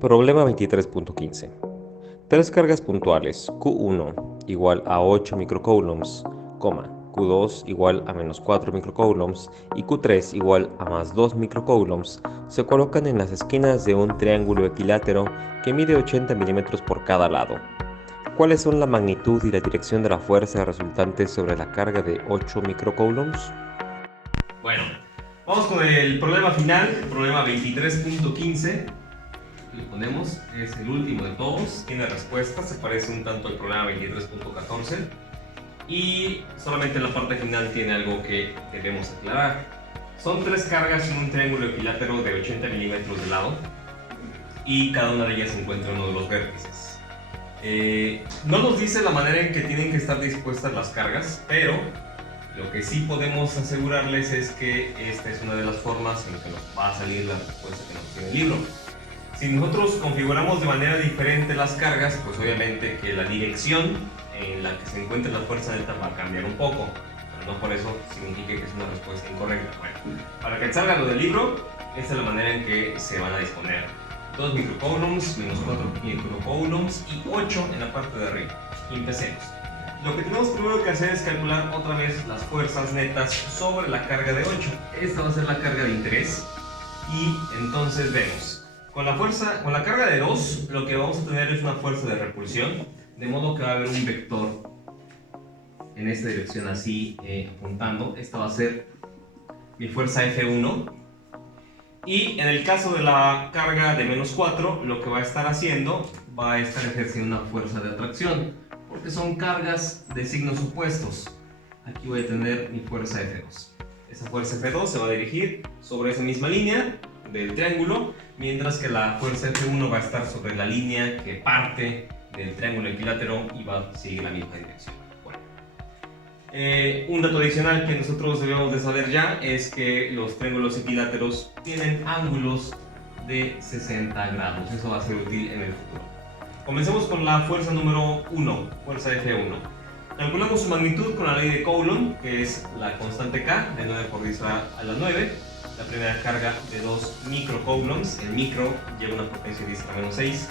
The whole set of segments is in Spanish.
Problema 23.15. Tres cargas puntuales Q1 igual a 8 microcoulombs, Q2 igual a menos 4 microcoulombs y Q3 igual a más 2 microcoulombs se colocan en las esquinas de un triángulo equilátero que mide 80 milímetros por cada lado. ¿Cuáles son la magnitud y la dirección de la fuerza resultante sobre la carga de 8 microcoulombs? Bueno, vamos con el problema final, el problema 23.15. Le ponemos, es el último de todos, tiene respuestas, se parece un tanto al problema 23.14 y solamente en la parte final tiene algo que debemos aclarar. Son tres cargas en un triángulo equilátero de 80 milímetros de lado y cada una de ellas se encuentra en uno de los vértices. No nos dice la manera en que tienen que estar dispuestas las cargas, pero lo que sí podemos asegurarles es que esta es una de las formas en que nos va a salir la respuesta que nos tiene el libro. Si nosotros configuramos de manera diferente las cargas, pues obviamente que la dirección en la que se encuentra la fuerza neta va a cambiar un poco, pero no por eso significa que es una respuesta incorrecta. Bueno, para que salga lo del libro, esta es la manera en que se van a disponer: 2 microcoulombs, menos 4 microcoulombs y 8 en la parte de arriba. Y empecemos. Lo que tenemos primero que hacer es calcular otra vez las fuerzas netas sobre la carga de 8. Esta va a ser la carga de interés y entonces vemos. Con la carga de 2, lo que vamos a tener es una fuerza de repulsión, de modo que va a haber un vector en esta dirección así apuntando. Esta va a ser mi fuerza F1. Y en el caso de la carga de menos 4, lo que va a estar haciendo, va a estar ejerciendo una fuerza de atracción, porque son cargas de signos opuestos. Aquí voy a tener mi fuerza F2. Esa fuerza F2 se va a dirigir sobre esa misma línea del triángulo, mientras que la fuerza F1 va a estar sobre la línea que parte del triángulo equilátero y va a seguir la misma dirección. Bueno. Un dato adicional que nosotros debemos de saber ya es que los triángulos equiláteros tienen ángulos de 60 grados. Eso va a ser útil en el futuro. Comencemos con la fuerza número 1, fuerza F1. Calculamos su magnitud con la ley de Coulomb, que es la constante K, de 9 por 10 a la 9. La primera carga de 2 microcoulombs, el micro lleva una potencia de 10 a la menos 6.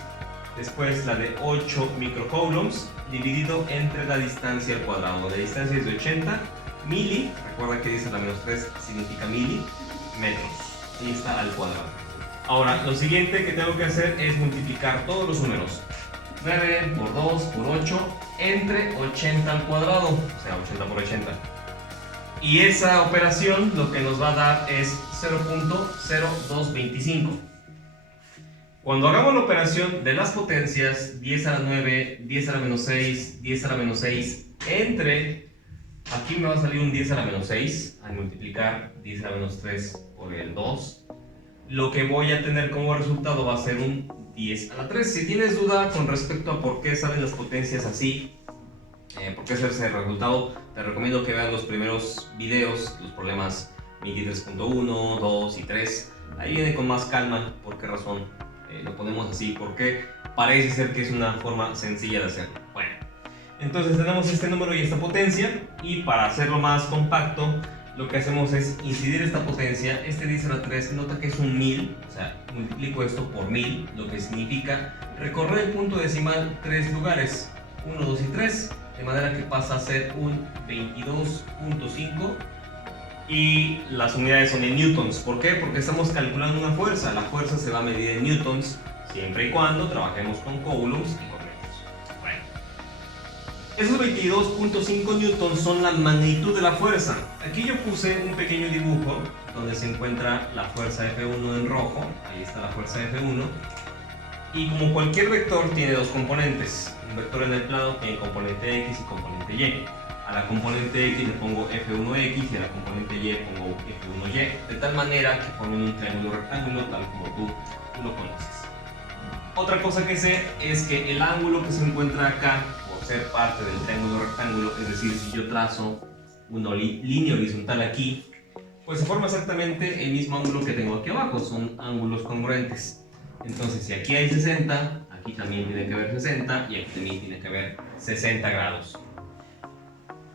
Después la de 8 microcoulombs, dividido entre la distancia al cuadrado. La distancia es de 80 mili, recuerda que 10 a la menos 3 significa mili, metros. Y está al cuadrado. Ahora, lo siguiente que tengo que hacer es multiplicar todos los números. 9 por 2 por 8 entre 80 al cuadrado, o sea, 80 por 80. Y esa operación lo que nos va a dar es 0.0225. Cuando hagamos la operación de las potencias 10 a la 9, 10 a la menos 6, 10 a la menos 6, entre, aquí me va a salir un 10 a la menos 6, al multiplicar 10 a la menos 3 por el 2, lo que voy a tener como resultado va a ser un 10 a la 3. Si tienes duda con respecto a por qué salen las potencias así, por qué hacerse el resultado, te recomiendo que veas los primeros videos, los problemas 23.1, 2 y 3. Ahí viene con más calma por qué razón lo ponemos así, porque parece ser que es una forma sencilla de hacerlo. Bueno, entonces tenemos este número y esta potencia, y para hacerlo más compacto, lo que hacemos es incidir esta potencia. Este 10 a la 3, nota que es un 1000, o sea, multiplico esto por 1000, lo que significa recorrer el punto decimal 3 lugares, 1, 2 y 3, de manera que pasa a ser un 22.5, y las unidades son en newtons. ¿Por qué? Porque estamos calculando una fuerza. La fuerza se va a medir en newtons siempre y cuando trabajemos con coulombs y con metros. Bueno, esos 22.5 newtons son la magnitud de la fuerza. Aquí yo puse un pequeño dibujo donde se encuentra la fuerza F1 en rojo. Ahí está la fuerza F1. Y como cualquier vector tiene dos componentes. Un vector en el plano tiene componente X y componente Y. A la componente X le pongo F1X y a la componente Y pongo F1Y, de tal manera que formen un triángulo rectángulo tal como tú lo conoces. Otra cosa que sé es que el ángulo que se encuentra acá, por ser parte del triángulo rectángulo, es decir, si yo trazo una línea horizontal aquí, pues se forma exactamente el mismo ángulo que tengo aquí abajo, son ángulos congruentes. Entonces, si aquí hay 60, aquí también tiene que haber 60 y aquí también tiene que haber 60 grados.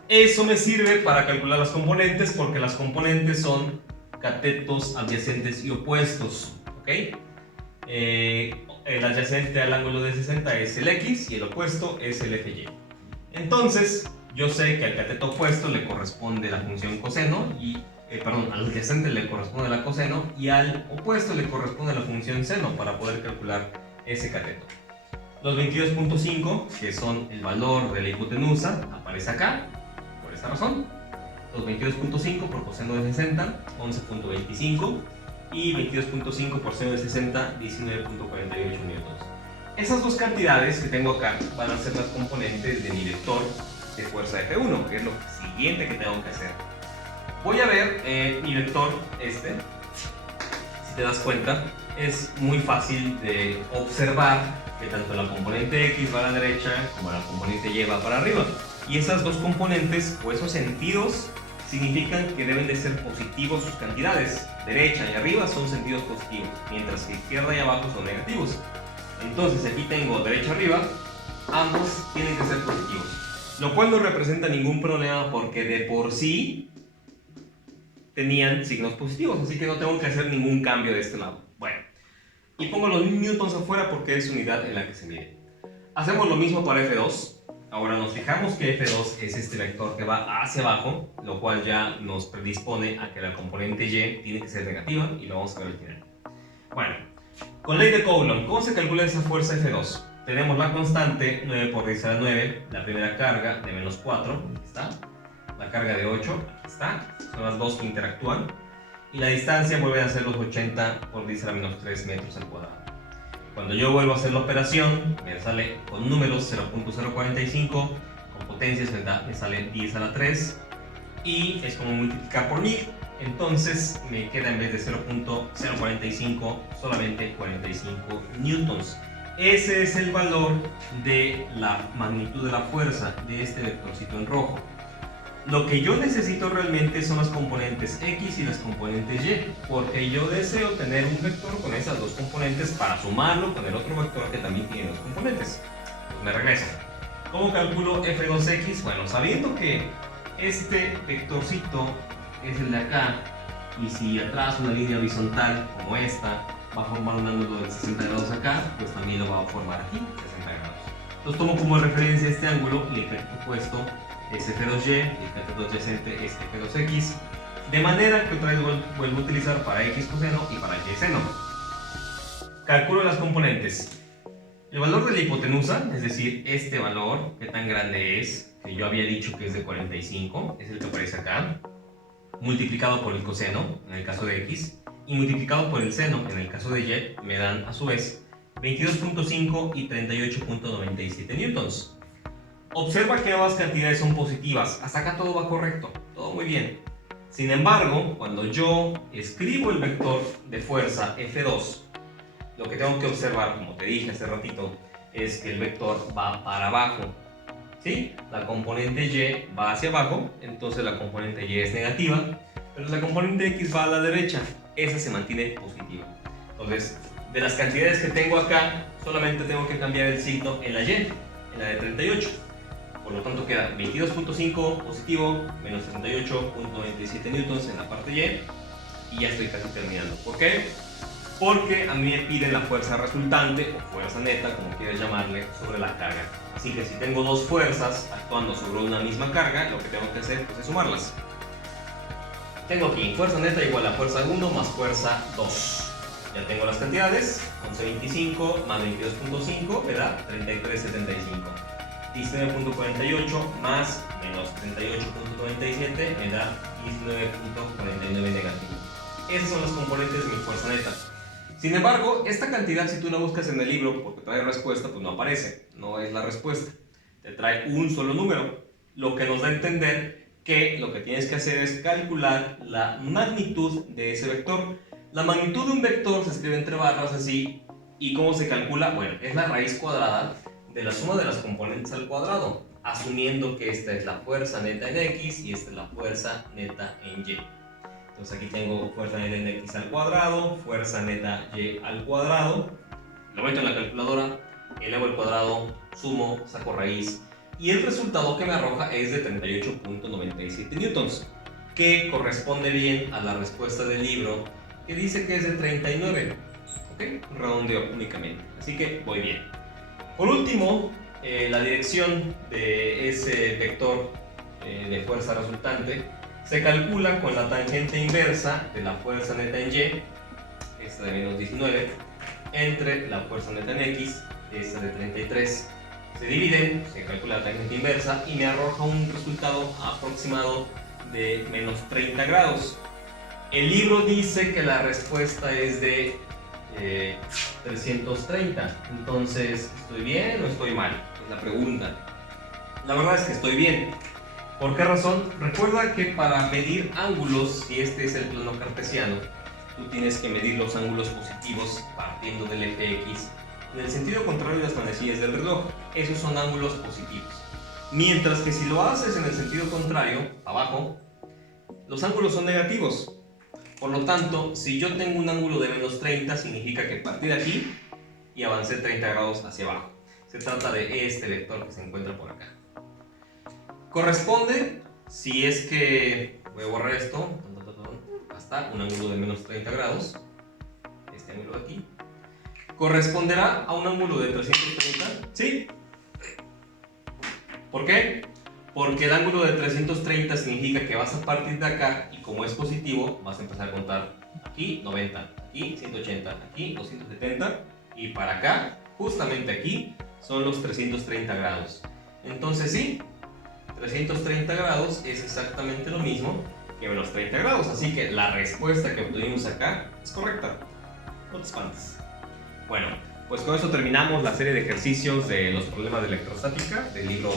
Eso me sirve para calcular las componentes, porque las componentes son catetos adyacentes y opuestos, ¿ok? el adyacente al ángulo de 60 es el X y el opuesto es el FY. Entonces, yo sé que al cateto opuesto le corresponde la función coseno y al adyacente le corresponde la coseno y al opuesto le corresponde la función seno para poder calcular ese cateto. Los 22.5, que son el valor de la hipotenusa, aparece acá, por esta razón. Los 22.5 por coseno de 60, 11.25, y 22.5 por seno de 60, 19.48 newtons. Esas dos cantidades que tengo acá van a ser las componentes de mi vector de fuerza F1, que es lo siguiente que tengo que hacer. Voy a ver mi vector si te das cuenta, es muy fácil de observar que tanto la componente X va a la derecha como la componente Y va para arriba. Y esas dos componentes o esos sentidos significan que deben de ser positivos sus cantidades. Derecha y arriba son sentidos positivos, mientras que izquierda y abajo son negativos. Entonces aquí tengo derecha arriba, ambos tienen que ser positivos. Lo cual no representa ningún problema porque de por sí tenían signos positivos, así que no tengo que hacer ningún cambio de este lado. Bueno, y pongo los newtons afuera porque es unidad en la que se mide. Hacemos lo mismo para F2. Ahora nos fijamos que F2 es este vector que va hacia abajo, lo cual ya nos predispone a que la componente Y tiene que ser negativa y lo vamos a ver al final. Bueno, con ley de Coulomb, ¿cómo se calcula esa fuerza F2? Tenemos la constante 9 por 10 a la 9, la primera carga de menos 4, aquí está, la carga de 8, aquí está, son las dos que interactúan, y la distancia vuelve a ser los 80 por 10 a la menos 3 metros al cuadrado. Cuando yo vuelvo a hacer la operación, me sale con números 0.045, con potencias me sale 10 a la 3, y es como multiplicar por 1000, entonces me queda en vez de 0.045 solamente 45 newtons. Ese es el valor de la magnitud de la fuerza de este vectorcito en rojo. Lo que yo necesito realmente son las componentes X y las componentes Y, porque yo deseo tener un vector con esas dos componentes para sumarlo con el otro vector que también tiene dos componentes. Pues me regreso. ¿Cómo calculo F2X? Bueno, sabiendo que este vectorcito es el de acá, y si atrás una línea horizontal como esta va a formar un ángulo de 60 grados acá, pues también lo va a formar aquí, 60 grados. Entonces tomo como referencia este ángulo y el cateto opuesto es F2Y y el cateto adyacente es F2X, de manera que otra vez vuelvo a utilizar para X coseno y para Y seno. Calculo las componentes. El valor de la hipotenusa, es decir, este valor, que tan grande es, que yo había dicho que es de 45, es el que aparece acá, multiplicado por el coseno, en el caso de X, y multiplicado por el seno, en el caso de Y, me dan a su vez 22.5 y 38.97 newtons. Observa que ambas cantidades son positivas, hasta acá todo va correcto, todo muy bien. Sin embargo, cuando yo escribo el vector de fuerza F2, lo que tengo que observar, como te dije hace ratito, es que el vector va para abajo. ¿Sí? La componente Y va hacia abajo, entonces la componente Y es negativa, pero la componente X va a la derecha, esa se mantiene positiva. Entonces, de las cantidades que tengo acá, solamente tengo que cambiar el signo en la Y, en la de 38. Por lo tanto queda 22.5 positivo menos 38.97 newtons en la parte Y, y ya estoy casi terminando. ¿Por qué? Porque a mí me pide la fuerza resultante, o fuerza neta, como quieras llamarle, sobre la carga. Así que si tengo dos fuerzas actuando sobre una misma carga, lo que tengo que hacer pues, es sumarlas. Tengo aquí fuerza neta igual a fuerza 1 más fuerza 2. Ya tengo las cantidades, 11.25 más 22.5 me da 33.75. 19.48 más menos 38.97 me da 19.49 negativo. Esas son las componentes de mi fuerza neta. Sin embargo, esta cantidad, si tú la buscas en el libro porque trae respuesta, pues no aparece, no es la respuesta. Te trae un solo número, lo que nos da a entender que lo que tienes que hacer es calcular la magnitud de ese vector. La magnitud de un vector se escribe entre barras así. ¿Y cómo se calcula? Bueno, es la raíz cuadrada de la suma de las componentes al cuadrado, asumiendo que esta es la fuerza neta en X y esta es la fuerza neta en Y. Entonces aquí tengo fuerza neta en X al cuadrado, fuerza neta Y al cuadrado, lo meto en la calculadora, elevo el cuadrado, sumo, saco raíz, y el resultado que me arroja es de 38.97 newtons, que corresponde bien a la respuesta del libro, que dice que es de 39. ¿ok? Redondeo únicamente, así que voy bien. Por último, la dirección de ese vector de fuerza resultante se calcula con la tangente inversa de la fuerza neta en Y, esta de menos 19, entre la fuerza neta en X, esta de 33. Se dividen, se calcula la tangente inversa y me arroja un resultado aproximado de menos 30 grados. El libro dice que la respuesta es de 330. Entonces, ¿estoy bien o estoy mal? Es la pregunta. La verdad es que estoy bien. ¿Por qué razón? Recuerda que para medir ángulos, si este es el plano cartesiano, tú tienes que medir los ángulos positivos partiendo del eje X en el sentido contrario de las manecillas del reloj. Esos son ángulos positivos. Mientras que si lo haces en el sentido contrario, abajo, los ángulos son negativos. Por lo tanto, si yo tengo un ángulo de menos 30, significa que partí de aquí y avancé 30 grados hacia abajo. Se trata de este vector que se encuentra por acá. Corresponde, si es que voy a borrar esto, hasta un ángulo de menos 30 grados, este ángulo de aquí, corresponderá a un ángulo de 330, ¿sí? ¿Por qué? Porque el ángulo de 330 significa que vas a partir de acá y como es positivo, vas a empezar a contar aquí 90, aquí 180, aquí 270 y para acá, justamente aquí, son los 330 grados. Entonces sí, 330 grados es exactamente lo mismo que menos 30 grados, así que la respuesta que obtuvimos acá es correcta. No te espantes. Bueno, pues con eso terminamos la serie de ejercicios de los problemas de electrostática del libro,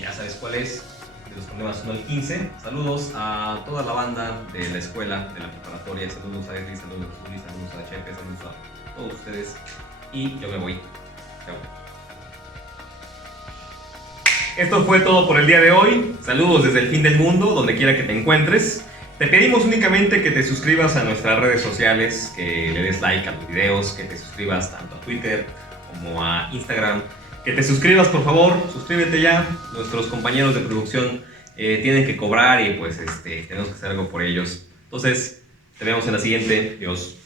ya sabes cuál es, de los problemas 1 al 15. Saludos a toda la banda de la escuela, de la preparatoria, saludos a Edri, saludos a Juli, saludos a Chepe, saludos a todos ustedes y yo me voy. Chao. Esto fue todo por el día de hoy. Saludos desde el fin del mundo, donde quiera que te encuentres. Te pedimos únicamente que te suscribas a nuestras redes sociales, que le des like a los videos, que te suscribas tanto a Twitter como a Instagram. Que te suscribas, por favor, suscríbete ya. Nuestros compañeros de producción tienen que cobrar y pues tenemos que hacer algo por ellos. Entonces, te vemos en la siguiente. Adiós.